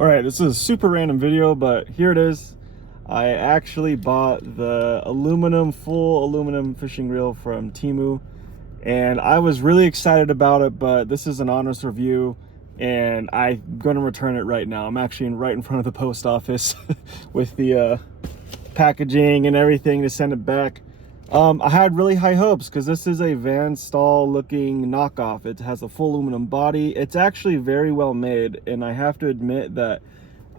All right, this is a super random video, but here it is. I actually bought the full aluminum fishing reel from TEMU, and I was really excited about it, but this is an honest review, and I'm going to return it right now. I'm actually right in front of the post office with the packaging and everything to send it back. I had really high hopes because this is a Staal looking knockoff. It has a full aluminum body. It's actually very well made, and I have to admit that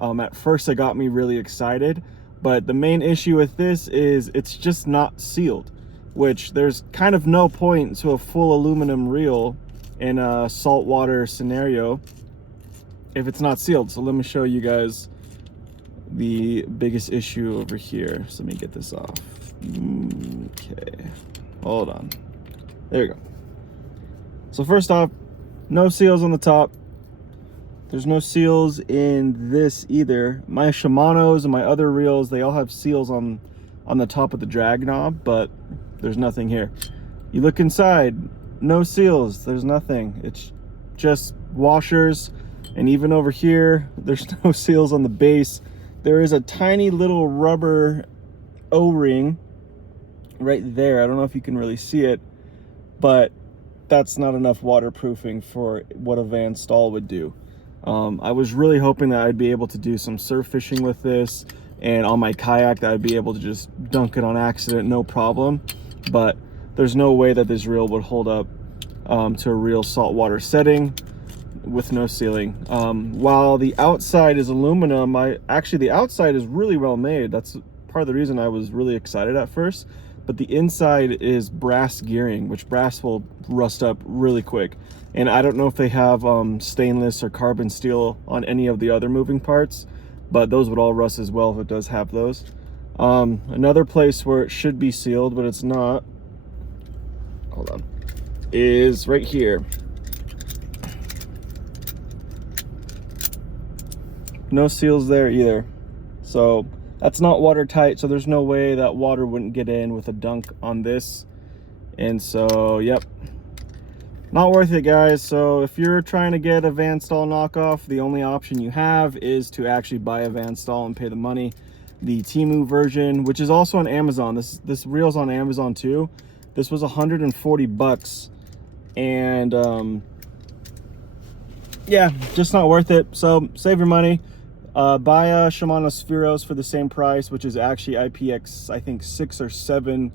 at first it got me really excited, but the main issue with this is it's just not sealed, which there's kind of no point to a full aluminum reel in a saltwater scenario if it's not sealed. So let me show you guys the biggest issue over here. So let me get this off. Okay, hold on. There you go. So first off, no seals on the top. There's no seals in this either. My Shimano's and my other reels, they all have seals on the top of the drag knob, but there's nothing here. You look inside, no seals, there's nothing. It's just washers, and even over here, there's no seals on the base. There is a tiny little rubber O-ring right there. I don't know if you can really see it, but that's not enough waterproofing for what a Staal would do. I was really hoping that I'd be able to do some surf fishing with this, and on my kayak that I'd be able to just dunk it on accident, no problem. But there's no way that this reel would hold up to a real saltwater setting with no sealing. While the outside is aluminum, actually the outside is really well made. That's part of the reason I was really excited at first. But the inside is brass gearing, which brass will rust up really quick. And I don't know if they have stainless or carbon steel on any of the other moving parts, but those would all rust as well if it does have those. Another place where it should be sealed, but it's not, hold on, is right here. No seals there either. So that's not watertight, so there's no way that water wouldn't get in with a dunk on this. And so, yep, not worth it, guys. So if you're trying to get a Staal knockoff, the only option you have is to actually buy a Staal and pay the money. The TEMU version, which is also on Amazon, this reel's on Amazon too. This was 140 bucks, and yeah, just not worth it. So save your money. Buy a Shimano Spheros for the same price, which is actually IPX, I think 6 or 7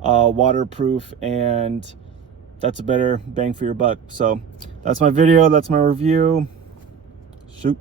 waterproof, and that's a better bang for your buck. So that's my video, that's my review. Shoot.